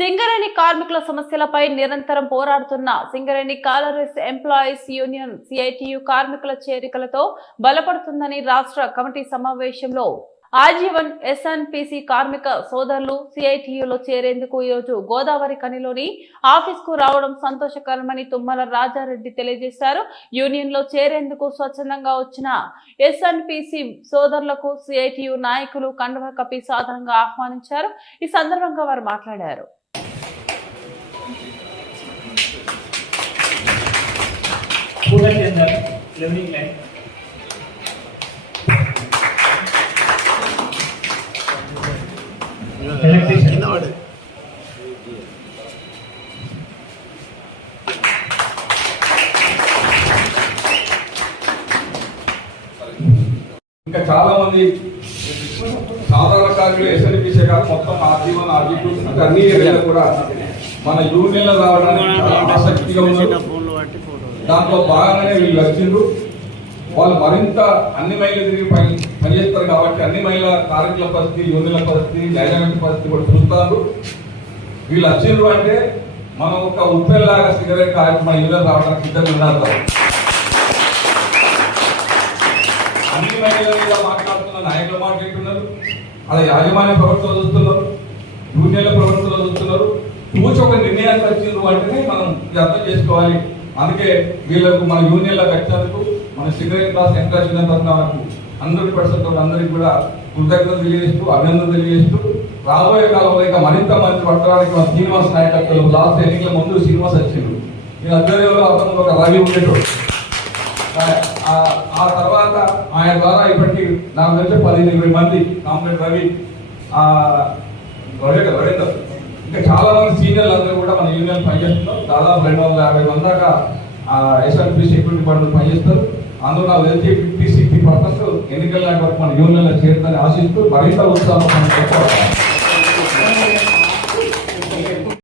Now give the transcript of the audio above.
సింగరేణి కార్మికుల సమస్యలపై నిరంతరం పోరాడుతున్న Singareni collieries employees union C I T U కార్మికుల చేరికలతో బలపడుతుందని రాష్ట్ర కమిటీ సమావేశంలో ఆజీవన్ ఎస్ఎన్పిసి కార్మిక సోదరులు సిఐటియులో చేరేందుకు ఈరోజు గోదావరి కనిలోని ఆఫీస్కు రావడం సంతోషకరమని తుమ్మల రాజారెడ్డి తెలియజేశారు. యూనియన్లో చేరేందుకు స్వచ్ఛందంగా వచ్చిన ఎస్ఎన్పిసి సోదరులకు సిఐటియు నాయకులు కండవ కపి సాధారణంగా ఆహ్వానించారు. ఈ సందర్భంగా వారు మాట్లాడారు. పూర్ణచందర్ లెర్నింగ్ లైన్ ఎలక్ట్రీషియన్ ఇంకా చాలా మంది సాధారణ కార్మికులు ఎస్ఎన్పిసే కాదు మొత్తం ఆర్జీవన్ ఆర్జీటూ అంటే అన్ని ఏరియాలు కూడా మన యూనియన్లో రావడానికి ఆసక్తిగా ఉన్నారు. దాంట్లో భాగంగానే వీళ్ళు వచ్చిండ్రు. వాళ్ళు మరింత అన్ని మహిళలు తిరిగి పని పనిచేస్తారు కాబట్టి అన్ని మహిళల కార్మికుల పరిస్థితి యూనియన్ల పరిస్థితి డైనామిక్ పరిస్థితి కూడా చూస్తారు. వీళ్ళు వచ్చిండ్రు అంటే మనం ఒక ఉప్పెల్లాగా సిగరెట్ కార్యక్రమం మన యూనియన్ రావడానికి సిద్ధంగా ఉన్నారు అన్ని మహిళల మీద మాట్లాడుతున్న నాయకులు మాట్లాడుతున్నారు అలా యాజమాన్య ప్రభుత్వం చూస్తున్నారు. యూనియన్ల ప్రభుత్వం చూస్తున్నారు. చూసి ఒక నిర్ణయానికి వచ్చిండ్రు అంటేనే మనం అర్థం చేసుకోవాలి. అందుకే వీళ్ళకు మన యూనియన్ల వచ్చినందుకు మన సిగరెట్ క్లాస్ ఎంకరేజ్ తరఫున మనకు హండ్రెడ్ పర్సెంట్ అందరికి కూడా కృతజ్ఞత తెలియజేస్తూ అభినందన తెలియజేస్తూ రాబోయే కాలంలో ఇంకా మరింత మంది పట్టడానికి మన శ్రీనివాస్ నాయకత్వం లాస్ట్ ఎన్నికల ముందు శ్రీనివాస్ వచ్చిండు. వీళ్ళ ఆధ్వర్యంలో అతను ఒక రవి ఉండేటోడు. ఆ- తర్వాత ఆయన ద్వారా ఇప్పటికి నాకు తెలిసి పదిహేను ఇరవై మంది కాంప్లెట్ రవి ఆ, వరేంద్ర ఇంకా చాలా మంది సీనియర్లు అందరూ కూడా మన యూనియన్ పనిచేస్తున్నారు. దాదాపు రెండు వందల యాభై మంది దాకా ఎస్ఆర్పి సెక్యూరిటీ డిపార్ట్మెంట్ పనిచేస్తారు. అందులో నాకు తెలిసి ఫిఫ్టీ సిక్స్టీ పర్సెంట్ ఎన్నికల వరకు మన యూనియన్లో చేరుతుందని ఆశిస్తూ మరింత ఉత్సాహం చెప్పాలి